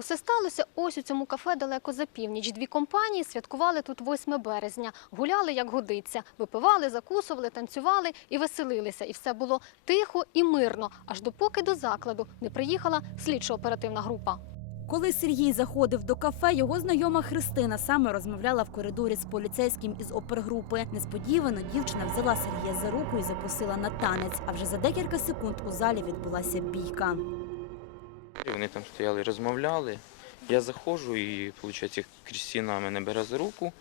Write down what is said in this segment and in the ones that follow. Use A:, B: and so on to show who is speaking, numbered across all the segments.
A: Усе сталося ось у цьому кафе далеко за північ. Дві компанії святкували тут 8 березня, гуляли як годиться, випивали, закусували, танцювали і веселилися. І все було тихо і мирно, аж допоки до закладу не приїхала слідчо-оперативна група.
B: Коли Сергій заходив до кафе, його знайома Христина саме розмовляла в коридорі з поліцейським із опергрупи. Несподівано дівчина взяла Сергія за руку і запросила на танець. А вже за декілька секунд у залі відбулася бійка.
C: Вони там стояли, розмовляли. Я заходжу і, виходить, Крістіна мене бере за руку.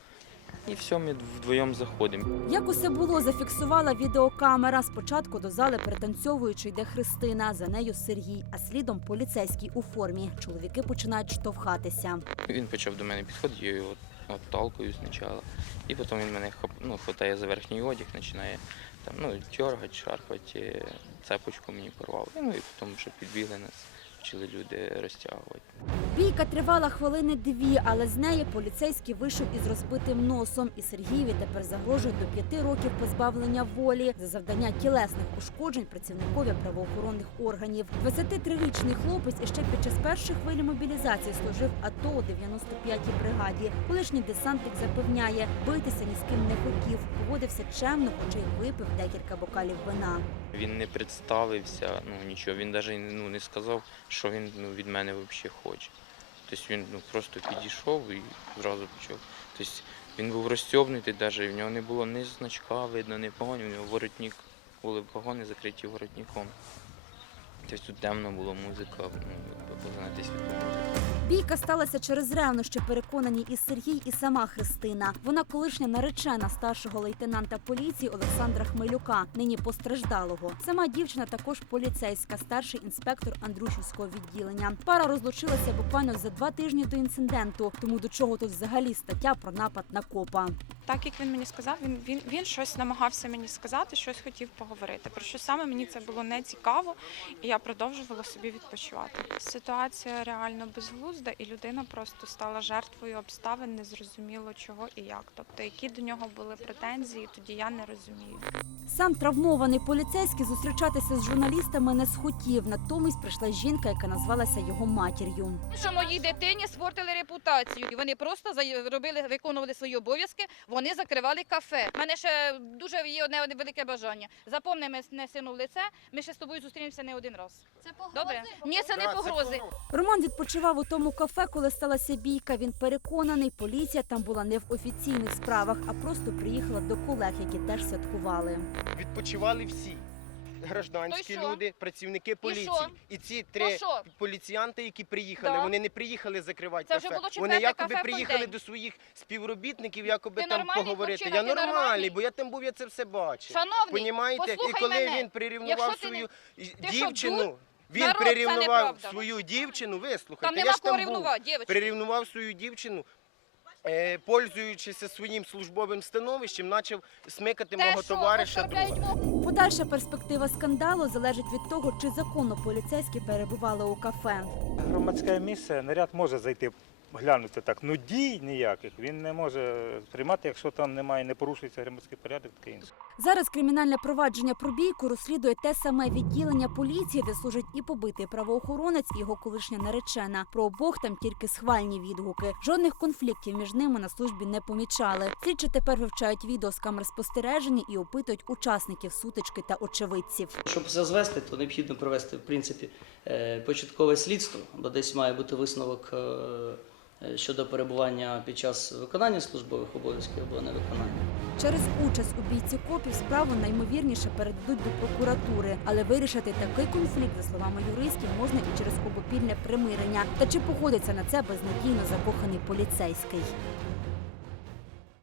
C: І все, ми вдвоєм заходимо.
B: Як усе було, зафіксувала відеокамера. Спочатку до зали перетанцьовуючи йде Христина, за нею Сергій, а слідом поліцейський у формі. Чоловіки починають штовхатися.
C: Він почав до мене підходити, я його отталкую спочатку. І потім він мене ну, хватає за верхній одяг, починає там, ну, дергати, шарпати, цепочку мені порвав. І, Ну і потім вже підбігли нас, почали люди розтягувати.
B: Бійка тривала хвилини дві, але з неї поліцейський вийшов із розбитим носом. І Сергієві тепер загрожує до п'яти років позбавлення волі за завдання тілесних ушкоджень працівникові правоохоронних органів. 23-річний хлопець іще під час першої хвилі мобілізації служив АТО у 95-й бригаді. Колишній десантник запевняє, битися ні з ким не хотів. Поводився чемно, хоча й випив декілька бокалів вина.
C: Він не представився, ну нічого, він навіть ну, не сказав, що він ну, від мене взагалі хоче. Тобто він ну, просто підійшов і одразу почав. Тобто він був розстібнутий, навіть в нього не було ні значка, видно, ні погоні, у нього воротник, були погони закриті воротником. Тобто тут темно було музика, ну, якби познати світло музики.
B: Бійка сталася через ревнощі, переконані і Сергій, і сама Христина. Вона колишня наречена старшого лейтенанта поліції Олександра Хмелюка, нині постраждалого. Сама дівчина також поліцейська, старший інспектор Андрушівського відділення. Пара розлучилася буквально за два тижні до інциденту. Тому до чого тут взагалі стаття про напад на копа.
D: Так як він мені сказав, він, він, він щось намагався мені сказати, щось хотів поговорити. Про що саме мені це було не цікаво, і я продовжувала собі відпочивати. Ситуація реально безглузда, і людина просто стала жертвою обставин, незрозуміло чого і як. Тобто, які до нього були претензії, тоді я не розумію.
B: Сам травмований поліцейський зустрічатися з журналістами не схотів. Натомість прийшла жінка, яка назвалася його матір'ю.
E: що моїй дитині спортили репутацію. І вони просто робили, виконували свої обов'язки, вони закривали кафе. У мене ще дуже є одне велике бажання. Запомни мене сину в лице, ми ще з тобою зустрінемося не один раз.
A: Це
E: Добре? Ні, це не погрози.
B: Роман відпочивав у тому кафе, коли сталася бійка. Він переконаний, поліція там була не в офіційних справах, а просто приїхала до колег, які теж святкували.
F: Відпочивали всі. Гражданські
E: То й що?
F: люди, працівники поліції.
E: що?
F: І ці три
E: що?
F: поліціянти, які приїхали,
E: Да.
F: вони не приїхали закривати
E: Це вже
F: кафе.
E: було
F: вони якоби
E: кафе
F: приїхали до своїх співробітників, якоби
E: Ти
F: там
E: нормальний,
F: поговорити.
E: хлопчина,
F: Я
E: ти
F: нормальний,
E: нормальний?
F: бо я там був, я це все бачив.
E: Шановний,
F: Понімаєте? І
E: послухай
F: коли
E: мене.
F: він прирівнував
E: Якщо ти не-
F: свою
E: що,
F: дівчину,
E: дур?
F: Він
E: Народ,
F: прирівнував свою дівчину, вислухайте,
E: Там
F: я ж там був. Прирівнував свою дівчину. Е, пользуючися своїм службовим становищем, почав смикати
E: Те,
F: мого
E: що
F: товариша друга.
B: Подальша перспектива скандалу залежить від того, чи законно поліцейські перебували у кафе.
G: Громадське місце, наряд може зайти глянути так. Ну дій ніяких він не може приймати, якщо там немає, не порушується громадський порядок, таке інше.
B: Зараз кримінальне провадження про бійку розслідує те саме відділення поліції, де служить і побитий правоохоронець, і його колишня наречена. Про обох там тільки схвальні відгуки. Жодних конфліктів між ними на службі не помічали. Слідчі тепер вивчають відео з камер спостереження і опитують учасників сутички та очевидців.
H: Щоб все звести, то необхідно провести в принципі е, початкове слідство, бо десь має бути висновок е, щодо перебування під час виконання службових обов'язків або невиконання.
B: Через участь у бійці копів справу наймовірніше передадуть до прокуратури, але вирішити такий конфлікт, за словами юристів, можна і через обопільне примирення. Та чи погодиться на це безнадійно закоханий поліцейський?